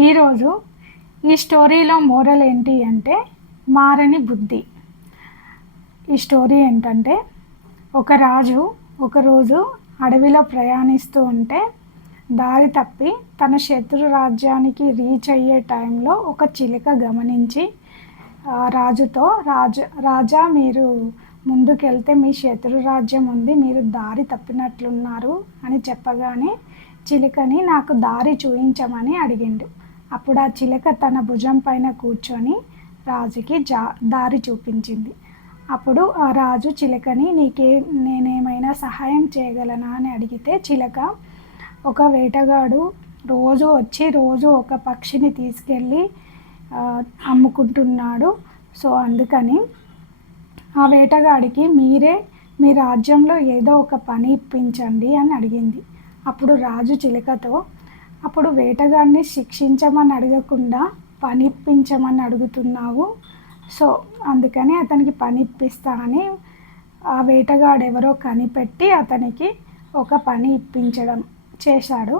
ఈరోజు ఈ స్టోరీలో మోరల్ ఏంటి అంటే మారని బుద్ధి. ఈ స్టోరీ ఏంటంటే ఒక రాజు ఒకరోజు అడవిలో ప్రయాణిస్తూ ఉంటే దారి తప్పి తన శత్రు రాజ్యానికి రీచ్ అయ్యే టైంలో ఒక చిలుక గమనించి రాజుతో రాజా మీరు ముందుకెళ్తే మీ శత్రు రాజ్యం ఉంది, మీరు దారి తప్పినట్లున్నారు అని చెప్పగానే చిలుకని నాకు దారి చూపించమని అడిగిండు. అప్పుడు ఆ చిలుక తన భుజం పైన కూర్చొని రాజుకి దారి చూపించింది. అప్పుడు ఆ రాజు చిలుకని నేనేమైనా సహాయం చేయగలనా అని అడిగితే చిలుక ఒక వేటగాడు రోజు ఒక పక్షిని తీసుకెళ్ళి అమ్ముకుంటున్నాడు, సో అందుకని ఆ వేటగాడికి మీ రాజ్యంలో ఏదో ఒక పని ఇప్పించండి అని అడిగింది. అప్పుడు రాజు చిలుకతో అప్పుడు వేటగాడిని శిక్షించమని అడగకుండా పని ఇప్పించమని అడుగుతున్నావు, సో అందుకని అతనికి పని ఇప్పిస్తా అని ఆ వేటగాడు ఎవరో కనిపెట్టి అతనికి ఒక పని ఇప్పించడం చేశాడు.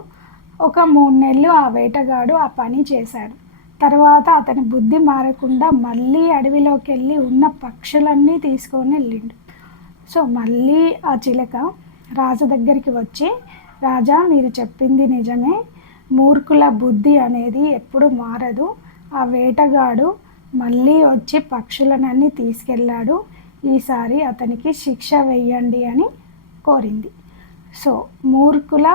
ఒక 3 నెలలు ఆ వేటగాడు ఆ పని చేశాడు. తర్వాత అతని బుద్ధి మారకుండా మళ్ళీ అడవిలోకి వెళ్ళి ఉన్న పక్షులన్నీ తీసుకొని వెళ్ళిండు. సో మళ్ళీ ఆ చిలుక రాజు దగ్గరికి వచ్చి, రాజా మీరు చెప్పింది నిజమే, మూర్ఖుల బుద్ధి అనేది ఎప్పుడు మారదు, ఆ వేటగాడు మళ్ళీ వచ్చి పక్షులనన్నీ తీసుకెళ్ళాడు, ఈసారి అతనికి శిక్ష వేయండి అని కోరింది. సో మూర్ఖుల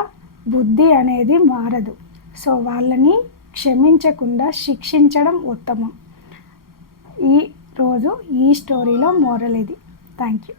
బుద్ధి అనేది మారదు, సో వాళ్ళని క్షమించకుండా శిక్షించడం ఉత్తమం. ఈరోజు ఈ స్టోరీలో మోరల్ ఇది. Thank you.